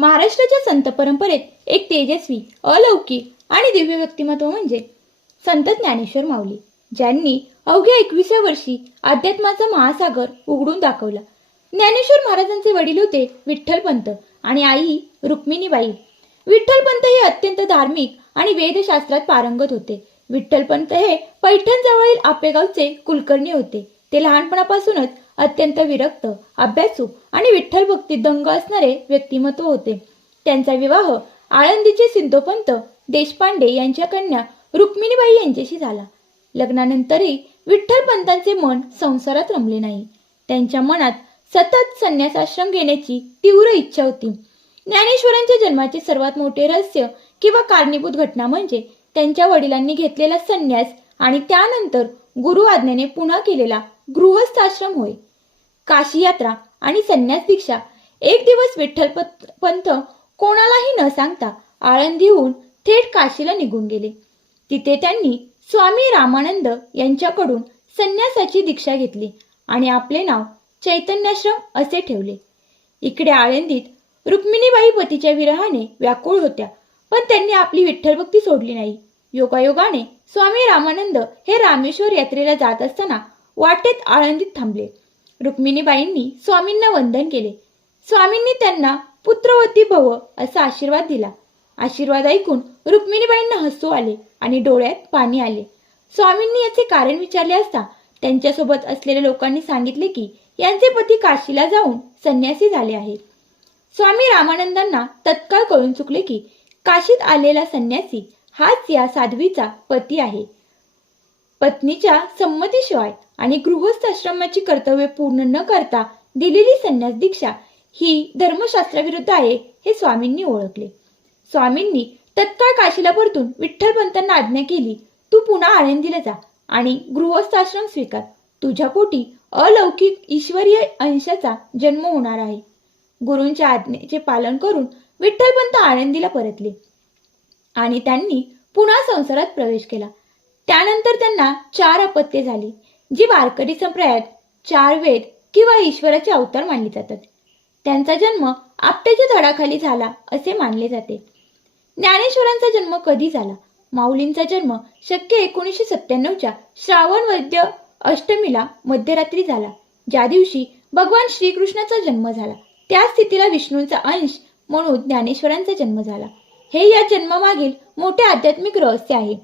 महाराष्ट्राच्या संत परंपरेत एक तेजस्वी, अलौकिक आणि दिव्य व्यक्तिमत्व म्हणजे संत ज्ञानेश्वर माऊली, ज्यांनी अवघ्या 21व्या वर्षी अध्यात्माचा महासागर उघडून दाखवला. ज्ञानेश्वर महाराजांचे वडील होते विठ्ठलपंत आणि आई रुक्मिणीबाई. विठ्ठलपंत हे अत्यंत धार्मिक आणि वेदशास्त्रात पारंगत होते. विठ्ठलपंत हे पैठण जवळील आपेगावचे कुलकर्णी होते. ते लहानपणापासूनच अत्यंत विरक्त, अभ्यासू आणि विठ्ठल भक्तीत दंग असणारे व्यक्तिमत्व होते. त्यांचा विवाह आळंदीचे सिद्धोपंत देशपांडे यांच्या कन्या रुक्मिणीबाई यांच्याशी झाला. लग्नानंतरही विठ्ठलपंतांचे मन संसारात रमले नाही. त्यांच्या मनात सतत संन्यासाश्रम घेण्याची तीव्र इच्छा होती. ज्ञानेश्वरांच्या जन्माचे सर्वात मोठे रहस्य किंवा कारणीभूत घटना म्हणजे त्यांच्या वडिलांनी घेतलेला संन्यास आणि त्यानंतर गुरु आज्ञेने पुन्हा केलेला गृहस्थाश्रम होय. काशी यात्रा आणि संन्यास दीक्षा. एक दिवस विठ्ठलपंत कोणालाही न सांगता आळंदीहून थेट काशीला निघून गेले. तिथे त्यांनी स्वामी रामानंद यांच्याकडून संन्यासाची दीक्षा घेतली आणि आपले नाव चैतन्याश्रम असे ठेवले. इकडे आळंदीत रुक्मिणीबाई पतीच्या विरहाने व्याकुळ होत्या, पण त्यांनी आपली विठ्ठलभक्ती सोडली नाही. योगायोगाने स्वामी रामानंद हे रामेश्वर यात्रेला जात असताना वाटेत आळंदीत थांबले. रुक्मिणीबाईंनी स्वामींना वंदन केले. स्वामींनी त्यांना पुत्रवती भव असा आशीर्वाद दिला. आशीर्वाद ऐकून रुक्मिणीबाईंना हसू आले आणि डोळ्यात पाणी आले. स्वामींनी याचे कारण विचारले असता त्यांच्यासोबत असलेल्या लोकांनी सांगितले की यांचे पती काशीला जाऊन संन्यासी झाले आहेत. स्वामी रामानंदांना तत्काळ कळून चुकले की काशीत आलेला संन्यासी हाच या साध्वीचा पती आहे. पत्नीच्या संमतीशिवाय आणि गृहस्थाश्रमाची कर्तव्ये पूर्ण न करता दिलेली संन्यास दीक्षा ही धर्मशास्त्राविरुद्ध आहे हे स्वामींनी ओळखले. स्वामींनी तत्काळ काशीला परतून विठ्ठलपंतांना आज्ञा केली, तू पुन्हा आळंदीला जा आणि गृहस्थाश्रम स्वीकार. तुझ्या पोटी अलौकिक ईश्वरीय अंशाचा जन्म होणार आहे. गुरूंच्या आज्ञेचे पालन करून विठ्ठलपंत आळंदीला परतले आणि त्यांनी पुन्हा संसारात प्रवेश केला. त्यानंतर त्यांना 4 अपत्ये झाली, जी वारकरी संप्रदायात 4 वेद किंवा ईश्वराचे अवतार मानले जातात. त्यांचा जन्म आपट्याच्या झाडाखाली झाला असे मानले जाते. ज्ञानेश्वरांचा जन्म कधी झाला? माऊलींचा जन्म शक्य 1997च्या श्रावण वद्य अष्टमीला मध्यरात्री झाला, ज्या दिवशी भगवान श्रीकृष्णाचा जन्म झाला. त्या स्थितीला विष्णूंचा अंश म्हणून ज्ञानेश्वरांचा जन्म झाला. हे या जन्मामागील मोठे आध्यात्मिक रहस्य आहे.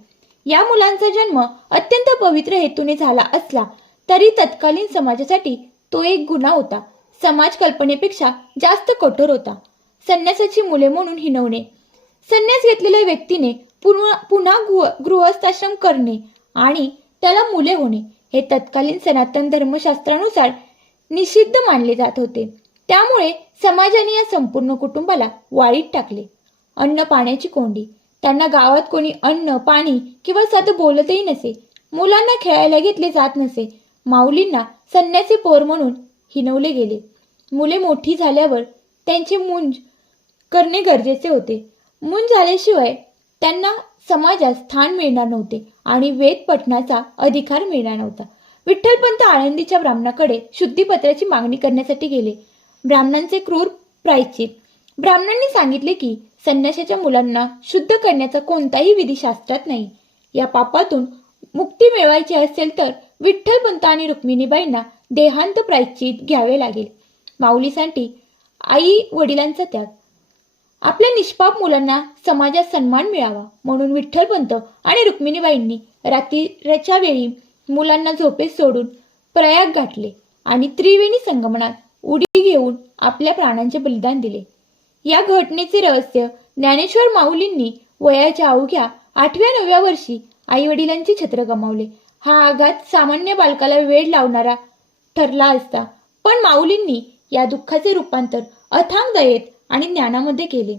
या मुलांचा जन्म अत्यंत पवित्र हेतूने झाला असला तरी तत्कालीन समाजासाठी तो एक गुन्हा होता. समाज कल्पनेपेक्षा जास्त कठोर होता. संन्यासाची मुले म्हणून हिणवणे, संन्यास घेतलेल्या व्यक्तीने पुन्हा गृहस्थाश्रम करणे आणि त्याला मुले होणे हे तत्कालीन सनातन धर्मशास्त्रानुसार निषिद्ध मानले जात होते. त्यामुळे समाजाने या संपूर्ण कुटुंबाला वाळीत टाकले. अन्न पाण्याची कोंडी. त्यांना गावात कोणी अन्न पाणी किंवा साधं बोलतही नसे. मुलांना खेळायला घेतले जात नसे. माऊलींना संन्यासी पोर म्हणून हिणवले गेले. मुले मोठी झाल्यावर त्यांचे मुंज करणे गरजेचे होते. मुंज झाल्याशिवाय त्यांना समाजात स्थान मिळणार नव्हते आणि वेद पठणाचा अधिकार मिळणार नव्हता. विठ्ठलपंत आळंदीच्या ब्राह्मणाकडे शुद्धीपत्राची मागणी करण्यासाठी गेले. ब्राह्मणांचे क्रूर प्रायश्चित. ब्राह्मणांनी सांगितले की संन्यासाच्या मुलांना शुद्ध करण्याचा कोणताही विधी शास्त्रात नाही. या पापातून मुक्ती मिळवायची असेल तर विठ्ठलपंत आणि रुक्मिणीबाईंना देहांत प्रायश्चित घ्यावे लागेल. माऊलीसाठी आई वडिलांचा त्याग. आपल्या निष्पाप मुलांना समाजात सन्मान मिळावा म्हणून विठ्ठलपंत आणि रुक्मिणीबाईंनी रात्रीच्या वेळी मुलांना झोपेत सोडून प्रयाग गाठले आणि त्रिवेणी संगमनात उडी घेऊन आपल्या प्राणांचे बलिदान दिले. या घटनेचे रहस्य ज्ञानेश्वर माऊलींनी वयाच्या अवघ्या 8व्या-9व्या वर्षी आई वडिलांचे छत्र गमावले. हा आघात सामान्य बालकाला वेळ लावणारा ठरला असता, पण माऊलींनी या दुःखाचे रूपांतर अथांग दयेत आणि ज्ञानामध्ये केले.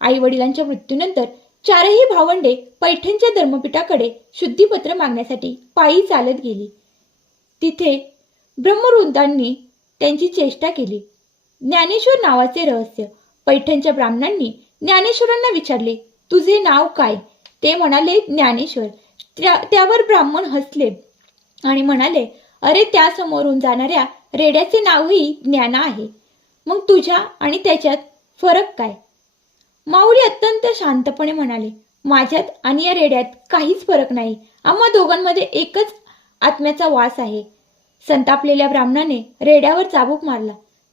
आई वडिलांच्या मृत्यूनंतर 4ही भावंडे पैठणच्या धर्मपीठाकडे शुद्धीपत्र मागण्यासाठी पायी चालत गेली. तिथे ब्रह्मवृंदांनी त्यांची चेष्टा केली. ज्ञानेश्वर नावाचे रहस्य. पैठणच्या ब्राह्मणांनी ज्ञानेश्वरांना विचारले, तुझे नाव काय? ते म्हणाले ज्ञानेश्वर. त्यावर ब्राह्मण हसले आणि म्हणाले, अरे त्या समोरून जाणाऱ्या रेड्याचे नावही ज्ञाना आहे. मग तुझ्या आणि त्याच्यात फरक काय? माऊली अत्यंत शांतपणे म्हणाले, माझ्यात आणि या रेड्यात काहीच फरक नाही. आम्हा दोघांमध्ये एकच आत्म्याचा वास आहे. संतापलेल्या ब्राह्मणाने रेड्यावर चाबूक मारला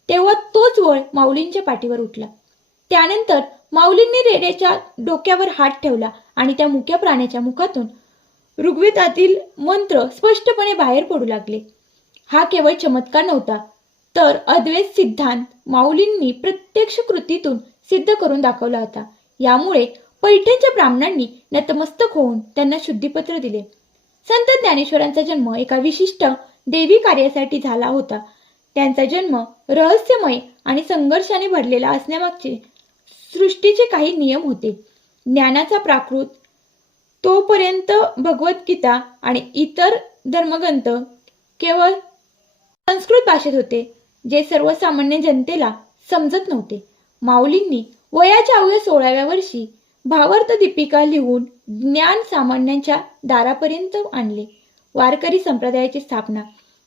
तेव्हा तोच वळ माऊलींच्या पाठीवर उठला. त्यानंतर माऊलींनी रेड्याच्या डोक्यावर हात ठेवला आणि त्या मुक्या प्राण्याच्या मुखातून ऋग्वेदातील मंत्र स्पष्टपणे बाहेर पडू लागले. हा केवळ चमत्कार नव्हता, तर अद्वैत सिद्धांत माऊलींनी प्रत्यक्ष कृतीतून सिद्ध करून दाखवला होता. यामुळे पैठणच्या ब्राह्मणांनी नतमस्तक होऊन त्यांना शुद्धीपत्र दिले. संत ज्ञानेश्वरांचा जन्म एका विशिष्ट देवी कार्यासाठी झाला होता. त्यांचा जन्म रहस्यमय आणि संघर्षाने भरलेला असण्यामागचे सृष्टीचे काही नियम होते. ज्ञानाचा प्राकृत तोपर्यंत भगवद्गीता आणि इतर धर्मग्रंथ केवळ संस्कृत भाषेत होते, जे सर्वसामान्य जनतेला समजत नव्हते. माऊलींनी वयाच्या अवघ्या 16व्या वर्षी भावार्थ दीपिका लिहून ज्ञान सामान्यांच्या दारापर्यंत आणले. वारकरी संप्रदायाची स्थापना.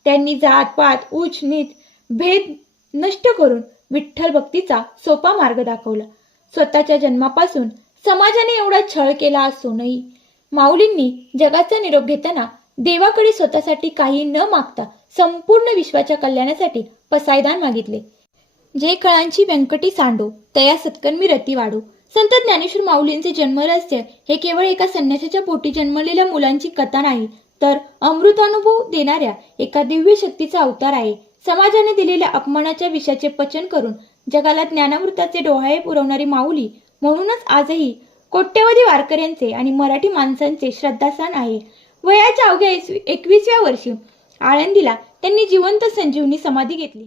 त्यांनी जात पात उच्च नीच भेद नष्ट करून विठ्ठल भक्तीचा सोपा मार्ग दाखवला. स्वतःच्या जन्मापासून समाजाने एवढा छळ केला असूनही माऊलींनी जगाचा निरोप घेताना देवाकडे स्वतःसाठी काही न मागता संपूर्ण विश्वाच्या कल्याणासाठी पसायदान मागितले. जे कळांची व्यंकटी सांडो तया सत्कर्मी रती वाढो. संत ज्ञानेश्वर माऊलींचे जन्मरहस्य हे केवळ एका संन्यासाच्या पोटी जन्मलेल्या मुलांची कथा नाही, तर अमृतानुभव देणाऱ्या एका दिव्य शक्तीचा अवतार आहे. समाजाने दिलेल्या अपमानाच्या विषाचे पचन करून जगाला ज्ञानामृताचे डोहाळे पुरवणारी माऊली म्हणूनच आजही कोट्यवधी वारकऱ्यांचे आणि मराठी माणसांचे श्रद्धास्थान आहे. वयाच्या अवघ्या 21व्या वर्षी आळंदीला त्यांनी जिवंत संजीवनी समाधी घेतली.